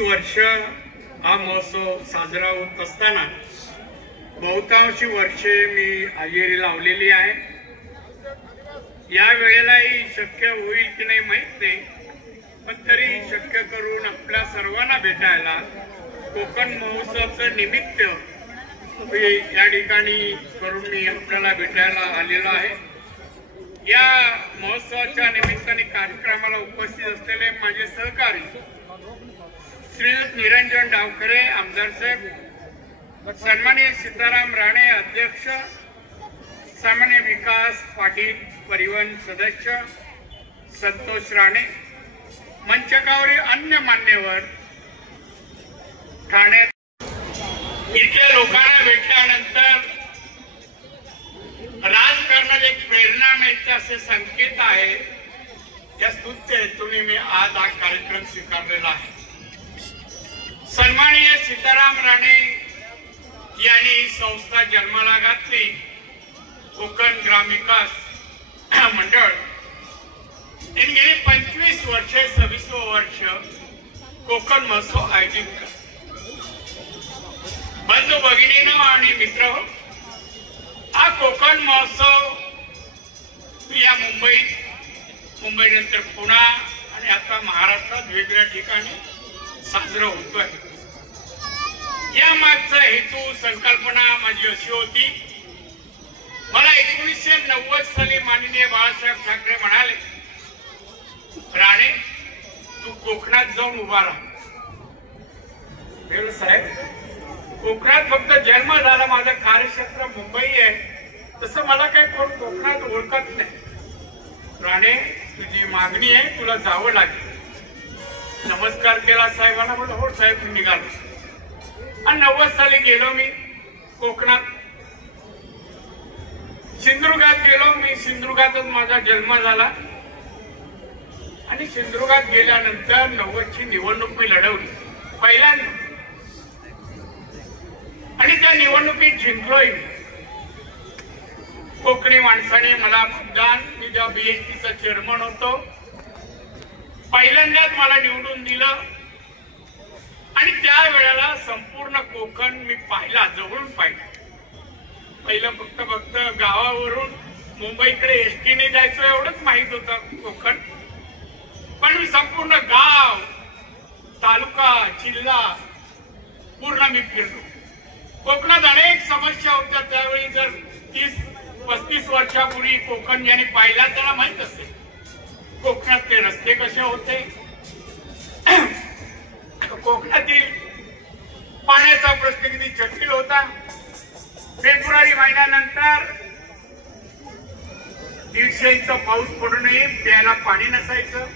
वर्ष हा महोत्सव साजरा होत असताना बहुतांशी वर्षे मी हजेरी लावलेली आहे। या वेळेलाही शक्य होईल की नाही माहित नाही, पण तरी शक्य करून आपल्या सर्वांना भेटायला कोकण महोत्सवाचं निमित्त या ठिकाणी करून मी आपल्याला भेटायला आलेलो आहे। या महोत्सवाच्या निमित्ताने कार्यक्रमाला उपस्थित असलेले माझे सहकारी श्रीयुत निरंजन डावखरे आमदार साहेब, सन्माननीय सीताराम राणे अध्यक्ष, सामान्य विकास पाटील परिवहन सदस्य संतोष राणे, मंचकावरील अन्य मान्यवर, ठाण्यात इथल्या लोकांना भेटल्यानंतर राजकारणात एक प्रेरणा मिळते असे संकेत आहे। या स्तुत्य हेतूने मी आज हा कार्यक्रम स्वीकारलेला आहे। सन्माननीय सीताराम राणे यांनी ही संस्था जन्माला घातली। कोकण ग्रामविकास मंडळ गेली 25 वर्षे 26 वर्ष कोकण महोत्सव आयोजित करते। बंधू भगिनींनो आणि मित्र, हा कोकण महोत्सव या मुंबईनंतर पुणे आणि आता महाराष्ट्रात वेगवेगळ्या ठिकाणी साजरा होतोय। या मागचा हेतू संकल्पना माझी अशी होती, मला 1990 साली माननीय बाळासाहेब ठाकरे म्हणाले, राणे तू कोकणात जाऊन उभा राहा। साहेब, कोकणात फक्त जन्म झाला, माझं कार्यक्षेत्र मुंबई आहे, तसं मला काही कोण कोकणात ओळखत नाही। राणे तुझी मागणी आहे, तुला जावं लागेल। नमस्कार केला साहेबांना, म्हणलं हो साहेब मी निघालो। आणि 90 साली गेलो मी कोकणात, सिंधुदुर्गात गेलो मी। सिंधुदुर्गातच माझा जन्म झाला आणि सिंधुदुर्गात गेल्यानंतर 90ची निवडणूक मी लढवली पहिल्यांदा आणि त्या निवडणुकीत जिंकलोय। कोकणी माणसाने मला मतदान, मी जेव्हा बीएसटीचा चेअरमन होतो पहिल्यांदाच मला निवडून दिलं आणि त्या वेळेला संपूर्ण कोकण मी पाहिला, जवळून पाहिलं। पहिलं फक्त गावावरून मुंबईकडे एसटीने जायचं एवढंच माहित होतं कोकण, पण मी संपूर्ण गाव, तालुका, जिल्हा पूर्ण मी फिरलो। कोकणात अनेक समस्या होत्या त्यावेळी। जर 30-35 वर्षापूर्वी कोकण ज्याने पाहिला त्याला माहित असेल कोकणातले रस्ते कसे होते, कोकणातील पाण्याचा प्रश्न किती जटिल होता। फेब्रुवारी महिन्यानंतर 150 इंच पाऊस पडूनही प्यायला पाणी नसायचं।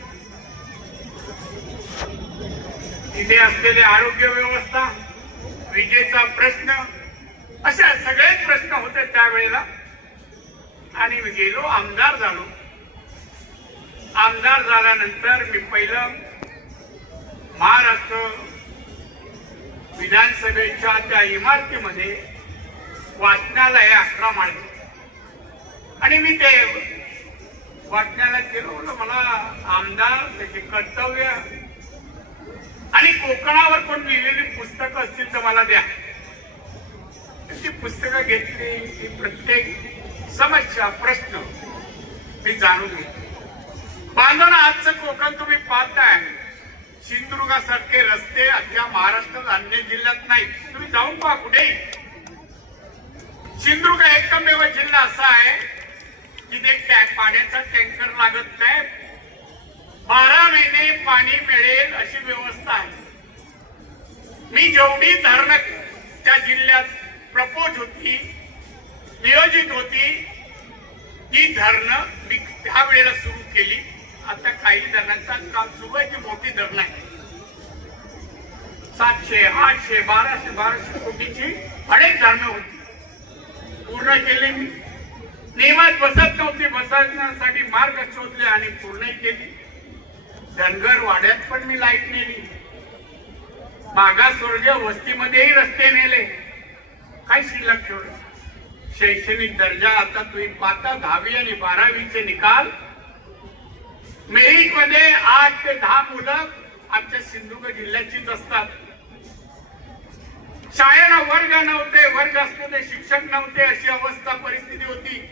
तिथे असलेले आरोग्य व्यवस्था, विजेचा प्रश्न, अशा सगळेच प्रश्न होते त्यावेळेला। आणि मी गेलो, आमदार झालो। आमदार झाल्यानंतर मी पहिलं महाराष्ट्र विधानसभेच्या त्या इमारतीमध्ये वाचनालय 11 माळी आणि मी ते वाचनालयात गेलो। मला आमदार, त्याचे कर्तव्य आणि कोकणावर पण लिहिलेली पुस्तकं असतील तर मला द्या। ती पुस्तकं घेतली, ती प्रत्येक समस्या, प्रश्न मी जाणून घेतले। बांधून आजचं कोकण तुम्ही पाहताय, सिंधुदुर्गासारखे रस्ते अख्ख्या महाराष्ट्रात अन्य जिल्ह्यात नाही। तुम्ही जाऊन पहा कुठेही। सिंधुदुर्ग एकमेव जिल्हा असा आहे जिथे पाण्याचा टँकर लागत नाही, 12 महिने पाणी मिळेल अशी व्यवस्था आहे। मी जेवढी धरणं त्या जिल्ह्यात प्रपोज होती, नियोजित होती, ती धरणं मी त्यावेळेला सुरू केली। आता काही धरणांचं काम सुरू आहे, ती मोठी धरणं आहे। 700, 800, 1200 कोटीची अनेक धरणं होती, पूर्ण केली मी। नियमात बसत नव्हती, बसण्यासाठी मार्ग शोधले आणि पूर्ण केली। धनगर वाड्यात पण मी लाईट नेली, मागासवर्गीय वस्तीमध्येही रस्ते नेले, काही शिल्लक ठेवलं। शैक्षणिक दर्जा आता तुम्ही पाहता 10वी आणि 12वीचे निकाल, मेरिट मध्ये 8 ते 10 मुलं आमच्या सिंधुदुर्ग जिल्ह्याचीच असतात. शाळेला वर्ग नव्हते, वर्ग असले तर शिक्षक नव्हते, अशी अवस्था परिस्थिती होती.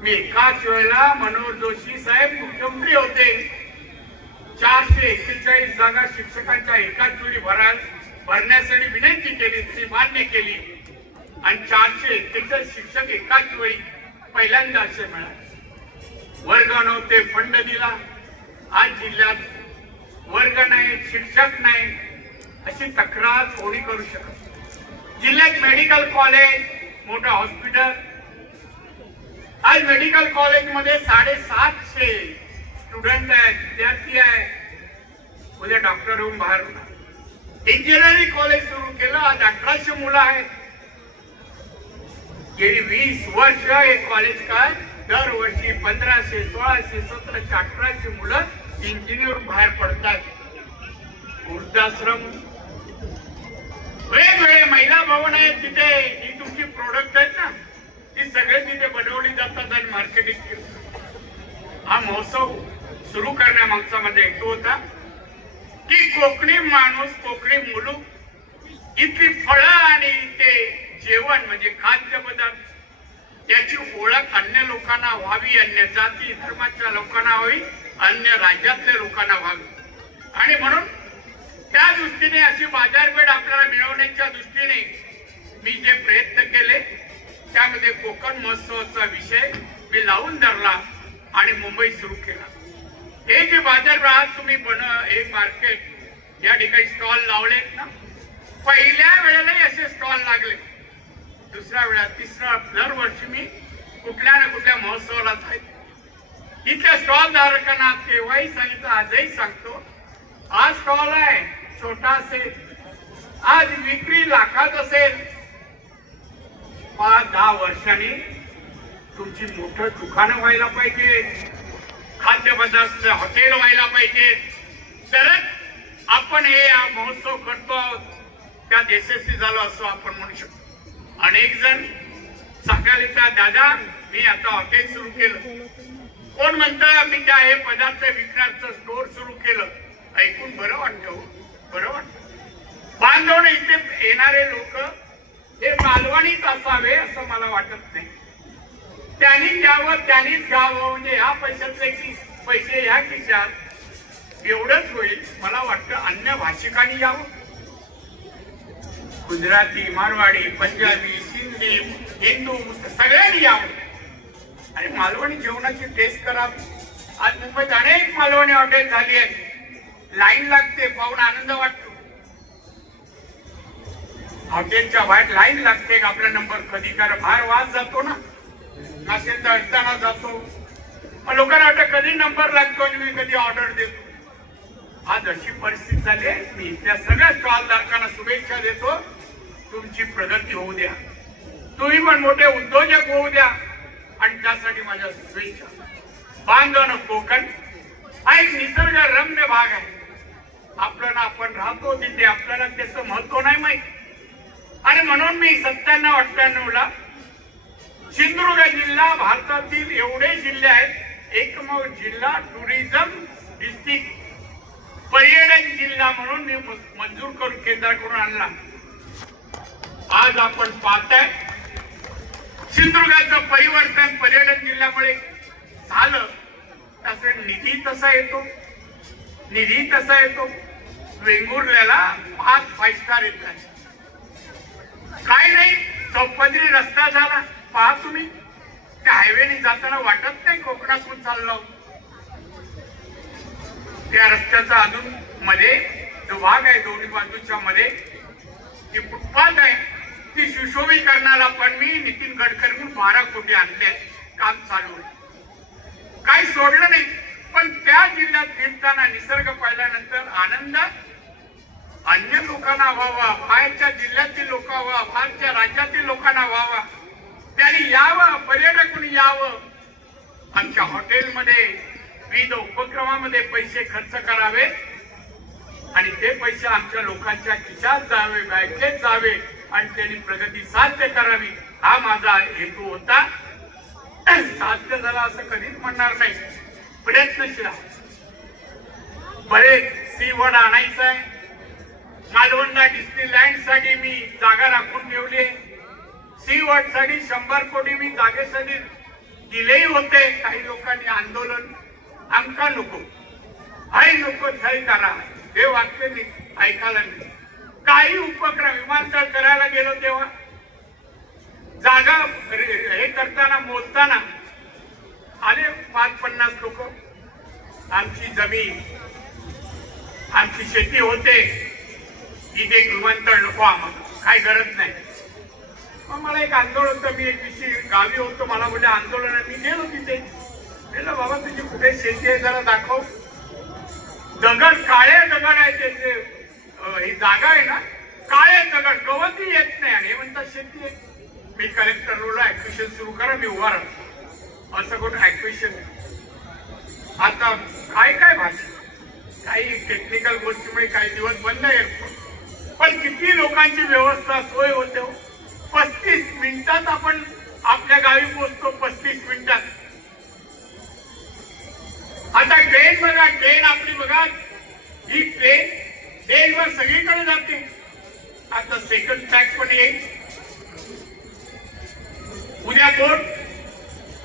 मी एकाच वेळेला मनोहर जोशी साहेब मुख्यमंत्री होते. 441 जागा शिक्षकांच्या एकाच वेळी भरण्यासाठी विनंती केली, ती मान्य केली आणि 441 शिक्षक एकाच वेळी पहिल्यांदा असे मिळाले. वर्ग नव्हते, फंड दिला. आज जिल्ह्यात वर्ग नाही, शिक्षक नाही अशी तक्रार कोणी करू शकत. जिल्ह्यात मेडिकल कॉलेज, मोठं हॉस्पिटल. आज मेडिकल कॉलेजमध्ये 750 स्टुडंट आहेत, विद्यार्थी आहेत. उद्या डॉक्टर होऊन बाहेर होणार. इंजिनिअरिंग कॉलेज सुरू केलं, आज 1800 मुलं आहेत. गेली 20 वर्ष हे कॉलेज काय दरवर्षी 1500, 1600, 1700, 1800 मुलं इंजिनियर बाहेर पडतात. वृद्धाश्रम, वेगवेगळे महिला भवन आहेत. तिथे ही तुमची प्रोडक्ट आहेत ना, ती सगळे तिथे बनवली जातात आणि मार्केटिंग केलं. हा महोत्सव सुरू करण्यामागचा माझा हेतू होता की कोकणी माणूस, कोकणी मुलूक इथली फळं आणि इथे जेवण म्हणजे खाद्यपदार्थ याची ओळख अन्य लोकांना व्हावी, अन्य जाती धर्माच्या लोकांना व्हावी, अन्य राज्यातल्या लोकांना व्हावी. आणि म्हणून त्या दृष्टीने अशी बाजारपेठ आपल्याला मिळवण्याच्या दृष्टीने मी जे प्रयत्न केले त्यामध्ये कोकण महोत्सवाचा विषय मी लावून धरला आणि मुंबई सुरू केला. हे जे बाजारपेठ तुम्ही हे मार्केट या ठिकाणी स्टॉल लावलेत ना, पहिल्या वेळेलाही असे स्टॉल लागले. दुसऱ्या वेळा, तिसरा, दरवर्षी मी कुठल्या ना कुठल्या महोत्सवाला जायचो. इथल्या स्टॉल धारकांना केव्हाही सांगितलं, आजही सांगतो, आज स्टॉल आहे छोटा असेल, आज विक्री लाखात असेल, 5-10 वर्षांनी तुमची मोठं दुकानं व्हायला पाहिजे, खाद्यपदार्थ हॉटेल व्हायला पाहिजे, तरच आपण हे महोत्सव करतो त्या यशस्वी झालो असं आपण म्हणू शकतो. अनेक जण सकाळी त्या दादा मी आता हॉटेल सुरू केलं, कोण म्हणतं मी त्या हे पदार्थ विकण्याचं स्टोर सुरू केलं. ऐकून बरं वाटतं, बरं वाटतं. बांधवणे इथे येणारे लोक हे मालवणीच असावे असं मला वाटत नाही. त्यांनी द्यावं, त्यांनीच घ्यावं, म्हणजे ह्या पैशातले की पैसे ह्या खिशात एवढंच होईल. मला वाटतं अन्य भाषिकांनी यावं, गुजराती, मारवाडी, पंजाबी, सिंधी, हिंदू सगळ्यांनी यावं आणि मालवणी जेवणाची टेस्ट करावी. आज मुंबईत अनेक मालवणी हॉटेल झाली आहेत, लाईन लागते, पाहून आनंद वाटतो. हॉटेलच्या बाहेर लाईन लागते, आपला नंबर कधी करा, बाहेर वास जातो ना, असेल तर अडचणा जातो. लोकांना वाटतं कधी नंबर लागतो आणि मी कधी ऑर्डर देतो. आज अशी परिस्थिती झाली आहे. मी इथल्या सगळ्या स्टॉलधारकांना शुभेच्छा देतो, तुमची प्रगती होऊ द्या, तुम्ही पण मोठे उद्योजक होऊ द्या आणि त्यासाठी माझ्या शुभेच्छा. बांधवणं कोकण हा एक निसर्गरम्य भाग आहे. आपल्याला आपण राहतो तिथे आपल्याला त्याचं महत्व नाही माहित आणि म्हणून मी 97-98 ला सिंधुदुर्ग जिल्हा भारतातील एवढे जिल्हे आहेत एकमेव जिल्हा टुरिझम डिस्ट्रिक्ट पर्यटन जिल्हा म्हणून मी मंजूर करून केंद्राकडून आणला. आज आपण पाहताय सिंधुदुर्गाचं परिवर्तन पर्यटन जिल्ह्यामुळे झालं. तसं निधी तसा येतो, निधी तसा येतो. वेंगुर्ल्याला 5 5 स्टार येत आहे, काय नाही, चौपदरी रस्ता झाला. पहा तुम्ही, त्या हायवेने जाताना वाटत नाही कोकणातून चाललो. त्या रस्त्याचा अजून मध्ये जो भाग आहे दोन्ही बाजूच्या मध्ये ती फुटपाथ आहे, ती सुशोभीकरणाला पण मी नितीन गडकरी 12 कोटी आणले, काम चालू आहे. काही सोडलं नाही. पण त्या जिल्ह्यात फिरताना निसर्ग पाहिल्यानंतर आनंद अन्य लोकांना व्हावा, बाहेरच्या जिल्ह्यातील लोक व्हावा, बाहेरच्या राज्यातील लोकांना व्हावा, त्यांनी यावं, पर्यटकांनी यावं, आमच्या हॉटेलमध्ये विविध उपक्रमामध्ये पैसे खर्च करावे आणि ते पैसे आमच्या लोकांच्या खिशात जावे, बँकेत जावे आणि त्यांनी प्रगती साध्य करावी, हा माझा हेतू होता. साध्य झाला असं कधीच म्हणणार नाही, प्रयत्नशील. बरेच सी वर्ड आणायचा आहे. मालवणला डिस्नीलँड साठी मी जागा राखून ठेवली आहे. सी वर्ड साठी 100 कोटी मी जागेसाठी दिलेही होते. काही लोकांनी आंदोलन आमका नको हाय नको थय करा हे वाक्य मी ऐकायला नाही. काही उपक्रम विमानतळ करायला गेलो तेव्हा जागा हे करताना मोजताना आले 5-50 लोक. आमची जमीन आमची शेती होते इथे विमानतळ नको आम्हाला काही गरज नाही. मग मला एक आंदोलन होतं. मी एक दिवशी गावी होतो. मला म्हणजे आंदोलन मी गेलो तिथे. गेलो बाबा तुझी कुठे शेती आहे जरा दाखव. दगड काळे दगड आहे त्याचे ही जागा आहे ना काळे दगड गवतही येत नाही आणि हे म्हणतात शेती आहे. मी कलेक्टर रोडला ऍक्विशन सुरू करा मी उभा राहतो. असं कोण ऍक्विशन आता काय काय भाषा काही टेक्निकल गोष्टीमुळे काही दिवस बंद आहे. पण किती लोकांची व्यवस्था सोय होते. 35 मिनिटात आपण आपल्या गावी पोहोचतो. 35 मिनिटात. आता ट्रेन बघा ट्रेन आपली बघा ही ट्रेन ट्रेनवर सगळीकडे जाते. आता सेकंड ट्रॅक पण येईल. उद्या बोट.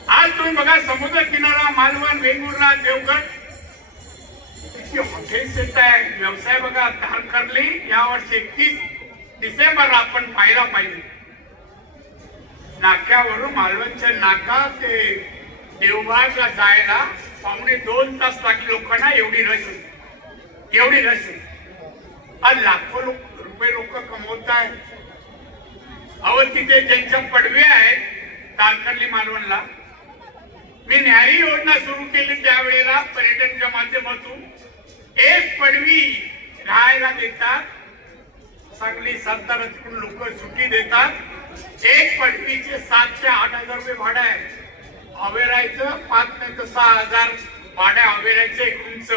आज तुम्ही बघा समुद्र किनारा मालवण वेंगुर्ला देवगड इतकी हॉटेल्स येत आहे. व्यवसाय बघा तारकर्ली यावर्षी 31 डिसेंबरला आपण पाहायला पाहिजे. नाक्यावरून मालवणच्या नाका ते देवबागला जायला 1.5-2 तास लागले लोकांना. एवढी रश होती एवढी रश होती. आज लाखो रुपये लोक कमवत आहेत. अहो तिथे ज्यांच्या पडवे आहेत तारकर्ली मालवणला मी न्यारी योजना सुरू केली त्यावेळेला पर्यटनच्या माध्यमातून एक पडवी राहायला देतात. सांगली सातारा तिकडून लोक सुट्टी देतात. एक पडवीचे 7 ते 8 हजार रुपये भाडं आहे. अवेरायचं 5 नाही तर 6 हजार भाडं अवेरायचं एक रूमच.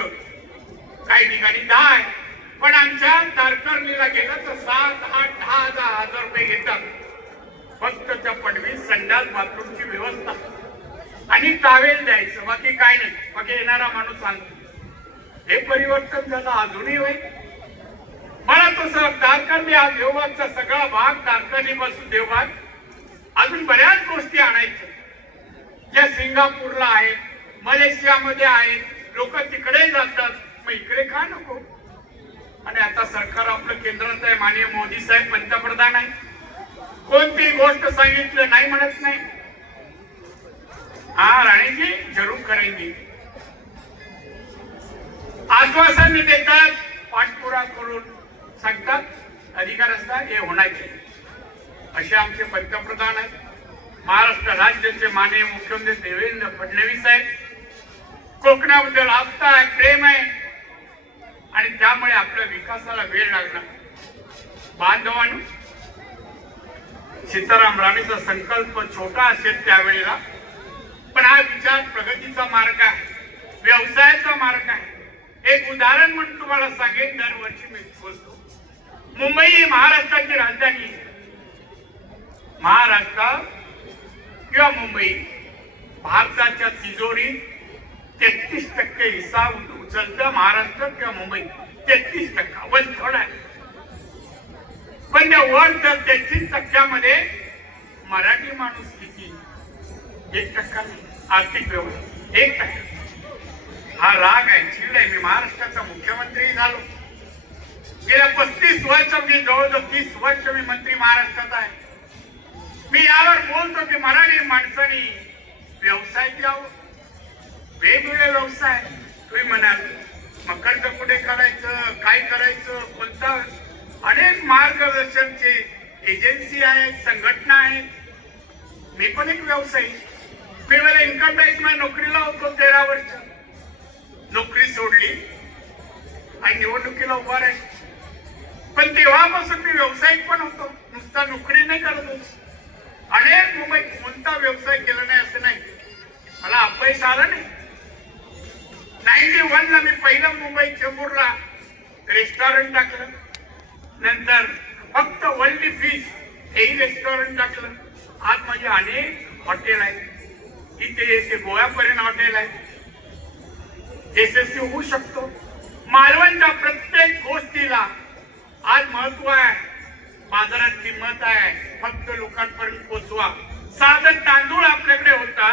काही ठिकाणी 10 आहे. पण आमच्या तारकर्लीला गेलं तर 7, 8, 10 हजार रुपये घेतात. फक्त त्या पडवी संडास बाथरूमची व्यवस्था आणि टावेल द्यायचं बाकी काय नाही. बाकी येणारा माणूस सांगतो. हे परिवर्तन झालं अजूनही होईल. मला तसं तारकर्ली हा देवबागचा सगळा भाग तारकर्ली पासून देवबाग अजून बऱ्याच गोष्टी आणायच्या ज्या सिंगापूरला आहेत मलेशियामध्ये आहेत. लोक तिकडे जातात. मग इकडे का नको. आणि आता सरकार आपलं केंद्रात आहे. माननीय मोदी साहेब पंतप्रधान आहे. कोणती गोष्ट सांगितलं नाही म्हणत नाही. हा राणीजी जरूर करेंगे आश्वासन देतात. पाठपुरा करून सांगतात अधिकार असतात हे होण्याचे. असे आमचे पंतप्रधान आहेत. महाराष्ट्र राज्याचे माननीय मुख्यमंत्री देवेंद्र फडणवीस आहेत. कोकणाबद्दल आस्था आहे प्रेम आहे आणि त्यामुळे आपल्या विकासाला वेळ लागणार. बांधवांनो सीताराम राणेचा संकल्प छोटा असेल त्यावेळेला पण हा विचार प्रगतीचा मार्ग आहे. व्यवसायाचा मार्ग आहे. एक उदाहरण म्हणून तुम्हाला सांगेन. दरवर्षी मी बोलतो मुंबई ही महाराष्ट्राची राजधानी आहे. महाराष्ट्र किंवा मुंबई भारताच्या तिजोरीत 33% हिस्सा उचलतं. महाराष्ट्र किंवा मुंबई 33% वन थोडा आहे. पण त्या वन 33% मराठी माणूस किती 1% आर्थिक व्यवस्था 1%. हा राग आहे चिड आहे. मी महाराष्ट्राचा मुख्यमंत्री झालो. गेल्या 35 वर्ष मी जवळजवळ 30 वर्ष मी मंत्री महाराष्ट्रात आहे. मी यावर बोलतो की मराठी माणसांनी व्यवसाय द्यावं. वेगवेगळे व्यवसाय तुम्ही म्हणाल मकरचं कुठे करायचं काय करायचं कोणता अनेक मार्गदर्शनचे एजन्सी आहेत संघटना आहेत. मी पण एक व्यवसायी. मी मला इन्कम टॅक्स मध्ये नोकरीला होतो 13 वर्ष. नोकरी सोडली आणि निवडणुकीला उभा राहील. पण तेव्हापासून मी व्यावसायिक पण होतो. नुसता नोकरी नाही करत होतो. अनेक मुंबईत कोणता व्यवसाय केला नाही असं नाही. मला अपयश आलं नाही. 91 ला मी पहिलं मुंबई चेंबूरला रेस्टॉरंट टाकलं. नंतर फक्त वर्ल्ड फिश हेही रेस्टॉरंट टाकलं. आज माझे अनेक हॉटेल आहेत. इथे गोव्यापर्यंत हॉटेल आहे. यशस्वी होऊ शकतो. मालवणच्या प्रत्येक गोष्टीला आज महत्व आहे, बाजारात किंमत आहे, फक्त लोकांपर्यंत पोचवा. साधं तांदूळ आपल्याकडे होता.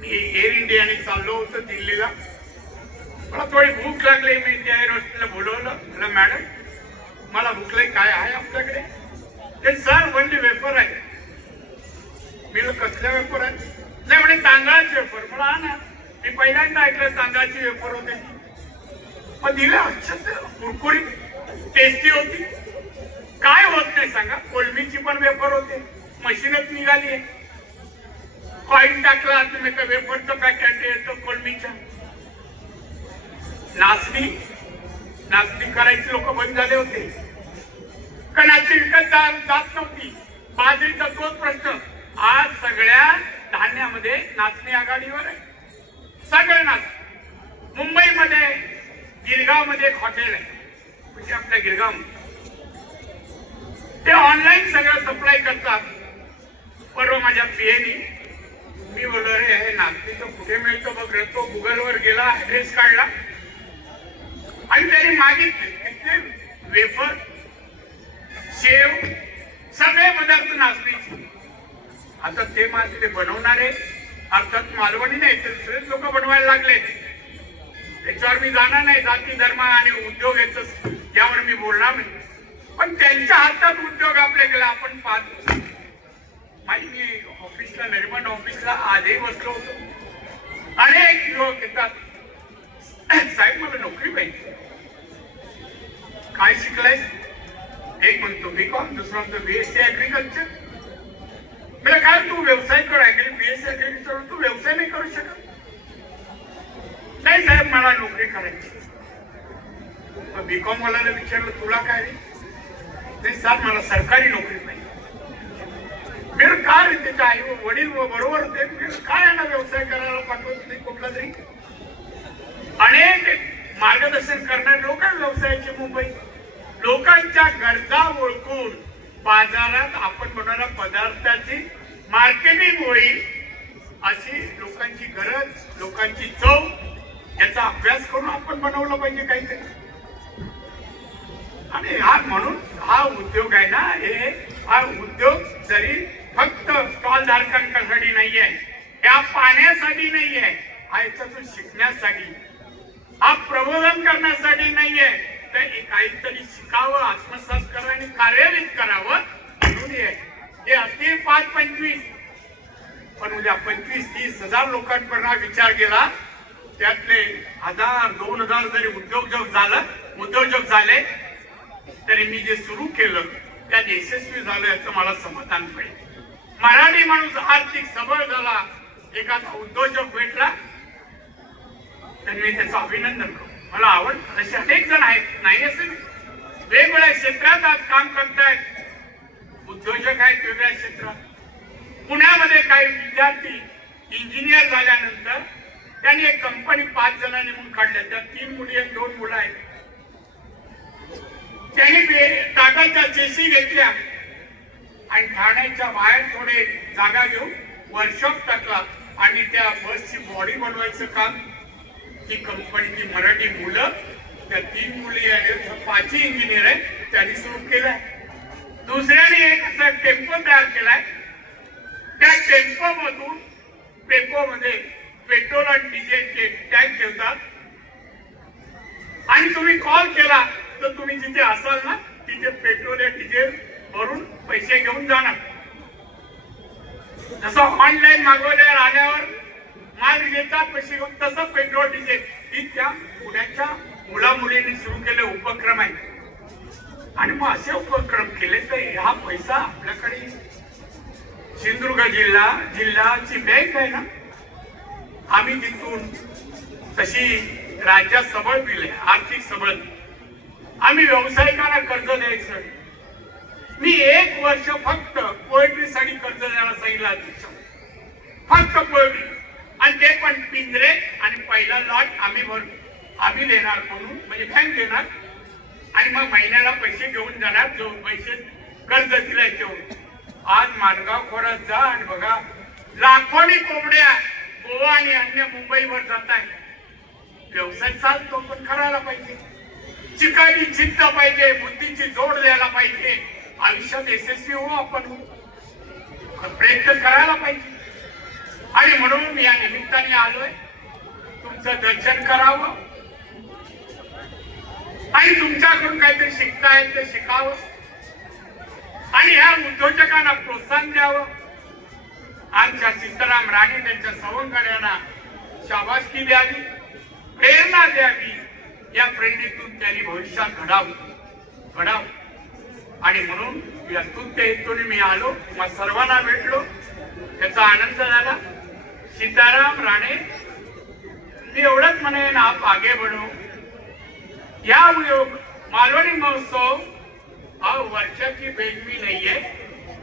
मी एअर इंडियाने चाललो होतो दिल्लीला. मला थोडी भूक लागली. मी त्या एअरहोस्टेसला बोलवलं. मला मॅडम मला भूक लागली, काय आहे आपल्याकडे? ते सर वनली वेपर आहे. मी कसल्या वेपर आहे? नाही म्हणे तांदळाचे वेपर. मला हा ना, मी पहिल्यांदा ऐकलं तांदळाची वेपर होते. मग दिलं. अच्छा, कुरकुरीत टेस्टी होती. काय होत नाही सांगा? कोलमीची पण वेपर होते. मशीनच निघाली आहे. कॉईन टाकला तुम्ही का वेफरचं पॅकेट येतं कोलमीच्या. नाचणी करायची लोक बंद झाले होते. का नाचणी विकत जात नव्हती. बाजरीचा तोच प्रश्न. आज सगळ्या धान्यामध्ये नाचणी आघाडीवर आहे. सगळं नाच. मुंबईमध्ये गिरगाव मध्ये एक हॉटेल आहे, म्हणजे आपल्या गिरगाव, ते ऑनलाईन सगळं सप्लाय करतात. परवा माझ्या पीएनी मी बोललो, रे हे नाचणीचं कुठे मिळतं बघ. तो गुगलवर गेला, ऍड्रेस काढला आणि त्याने मागितले वेफर, शेव, सगळे पदार्थ नाचणीचे. आता ते माझे बनवणारे अर्थात मालवणी नाही, तर दुसरेच लोक बनवायला लागले. त्याच्यावर मी जाणार नाही. जाती धर्म आणि उद्योग यावर मी बोलणार नाही. पण त्यांच्या हातात उद्योग आपल्या गेला आपण पाहतो. मी ऑफिसला, नरिमन ऑफिसला आजही बसलो होतो. अनेक युवक येतात, साहेब मला नोकरी पाहिजे. काय शिकलाय? एक म्हणतो बीकॉम, दुसरा म्हणतो बीएससी ऍग्रिकल्चर. मला काय तू व्यवसाय कर, बीएससी ऍग्रिकल्चर तू व्यवसाय नाही करू शकत? नाही साहेब मला नोकरी करायची. बीकॉम वाल्याला विचारलं तुला काय रे? नाही साहेब मला सरकारी नोकरी पाहिजे. मी का रे? त्याच्या आई वडील बरोबर होते. काय यांना व्यवसाय करायला पाठवत नाही कुठला तरी? अनेक मार्गदर्शन करणारे लोक व्यवसायाचे मुंबई. लोकांच्या गरजा ओळखून बाजारात आपण बनवणाऱ्या पदार्थाची मार्केटिंग होईल अशी लोकांची गरज, लोकांची चव याचा अभ्यास करून आपण बनवलं पाहिजे काहीतरी. आणि म्हणून हा उद्योग आहे ना, हा उद्योग जरी फक्त स्टॉल धारकांसाठी नाही आहे, या पाण्यासाठी नाही आहे, हा याच्यातून शिकण्यासाठी, हा प्रबोधन करण्यासाठी नाही आहे, तर काहीतरी शिकावं, आत्मसात करावं आणि कार्यान्वित करावं म्हणून हे असतील 5-25. पण उद्या 25-30 हजार लोकांपर्यंत विचार केला, त्यातले 1000-2000 जरी उद्योजक झाले तरी मी जे सुरू केलं त्यात यशस्वी झालं याचं मला समाधान पाहिजे. मराठी माणूस आर्थिक सबळ झाला, एखादा उद्योजक भेटला तर मी त्याचं अभिनंदन करतो. मला आवडतं. असे अनेक जण आहेत, नाही असे वेगवेगळ्या क्षेत्रात आज काम करतायत, उद्योजक आहेत वेगळ्या क्षेत्रात. पुण्यामध्ये काही विद्यार्थी इंजिनियर झाल्यानंतर त्यांनी एक कंपनी 5 जणांनी म्हणून काढल्या. त्यात 3 मुली आणि 2 मुलं आहेत. त्यांनी टाटाच्या चेसी घेतल्या आणि ठाण्याच्या बाहेर थोडे जागा घेऊन वर्कशॉप टाकला आणि त्या बसची बॉडी बनवायचं काम ती कंपनीची मराठी मुलं, त्या 3 मुली आणि 5 इंजिनियर आहेत, त्यांनी सुरू केलंय. दुसऱ्याने एक असा टेम्पो तयार केलाय. त्या टेम्पो मध्ये पेट्रोल आणि डिझेलचे टँक ठेवतात आणि तुम्ही कॉल केला तर तुम्ही जिथे असाल ना तिथे पेट्रोल या डिझेल भरून पैसे घेऊन जाणार. जसं ऑनलाईन मागवल्यावर आल्यावर माल घेतात पैसे घेऊन, तसं पेट्रोल डिझेल ही त्या पुण्याच्या मुला मुलींनी सुरू केले उपक्रम आहे. आणि मग असे उपक्रम केले तर हा पैसा आपल्याकडे सिंधुदुर्ग जिल्ह्याची बँक आहे ना, आम्ही तिथून तशी राज्यात सबळ दिले, आर्थिक सबळ. आम्ही व्यावसायिकांना कर्ज द्यायचं. मी 1 वर्ष फक्त पोएट्रीसाठी कर्ज द्यायला सांगितलं अध्यक्ष, फक्त पोएट्री, आणि ते पण पिंजरे आणि पहिला लॉट आम्ही देणार म्हणून, म्हणजे बँक देणार आणि मग महिन्याला पैसे घेऊन जाणार, जो पैसे कर्ज दिलाय तेवढं. आज माणगाव खोऱ्यात जा आणि बघा लाखोनी कोंबड्या गोवा आणि अन्य मुंबईवर जात आहेत. व्यवसाय चालतो पण करायला पाहिजे, चिकाटी चित्त पाहिजे, बुद्धीची जोड द्यायला पाहिजे, आयुष्यात यशस्वी हो आपण, प्रयत्न करायला पाहिजे. आणि म्हणून मी या निमित्ताने आलोय, तुमचं दर्शन करावं आणि तुमच्याकडून काहीतरी शिकता येईल ते शिकावं आणि ह्या उद्योजकांना प्रोत्साहन द्यावं. आमच्या सीताराम राणे त्यांच्या सवंगड्यांना शाबासकी द्यावी, प्रेरणा द्यावी. या प्रेरणेतून त्यांनी भविष्यात घडावं आणि म्हणून या स्तुत्य हेतूने मी आलो, मग सर्वांना भेटलो, त्याचा आनंद झाला. सीताराम राणे, मी एवढंच म्हणेन, आप आगे बढ़ो. या मालवणी महोत्सव हा वर्षाची बेगमी नाहीये,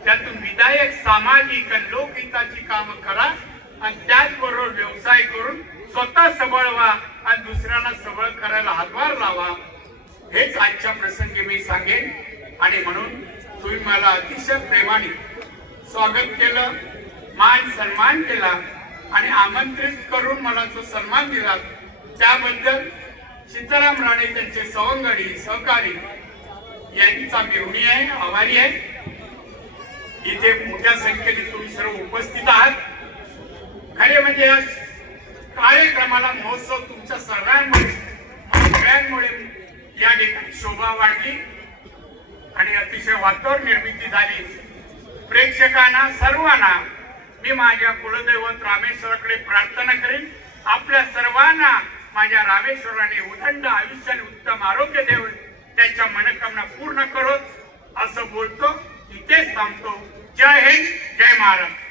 त्यातून विधायक, सामाजिक आणि लोकहिताची कामं करा आणि त्याचबरोबर व्यवसाय करून स्वतः सबळ व्हा आणि दुसऱ्यांना सबळ करायला हातभार लावा. हेच आजच्या प्रसंगी मी सांगेन. आणि म्हणून तुम्ही मला अतिशय प्रेमाने स्वागत केलं, मान सन्मान केला आणि आमंत्रित करून मला जो सन्मान दिला त्याबद्दल सीताराम राणे त्यांचे सवंगडी सहकारी यांचा मी ऋणी आहे, आभारी आहे. इथे मोठ्या संख्येने तुम्ही सर्व उपस्थित आहात. खरे म्हणजे या कार्यक्रमाला, महोत्सव तुमच्या सगळ्यांमुळे या ठिकाणी शोभा वाढली आणि अतिशय वातावरण निर्मिती झाली. प्रेक्षकांना सर्वांना मी माझ्या कुलदैवत रामेश्वराकडे प्रार्थना करेन, आपल्या सर्वांना माझ्या रामेश्वराने उदंड आयुष्य आणि उत्तम आरोग्य देव, त्यांच्या मनोकामना पूर्ण करोत असं बोलतो. इथेच थांबतो. जय हिंद, जय महाराष्ट्र.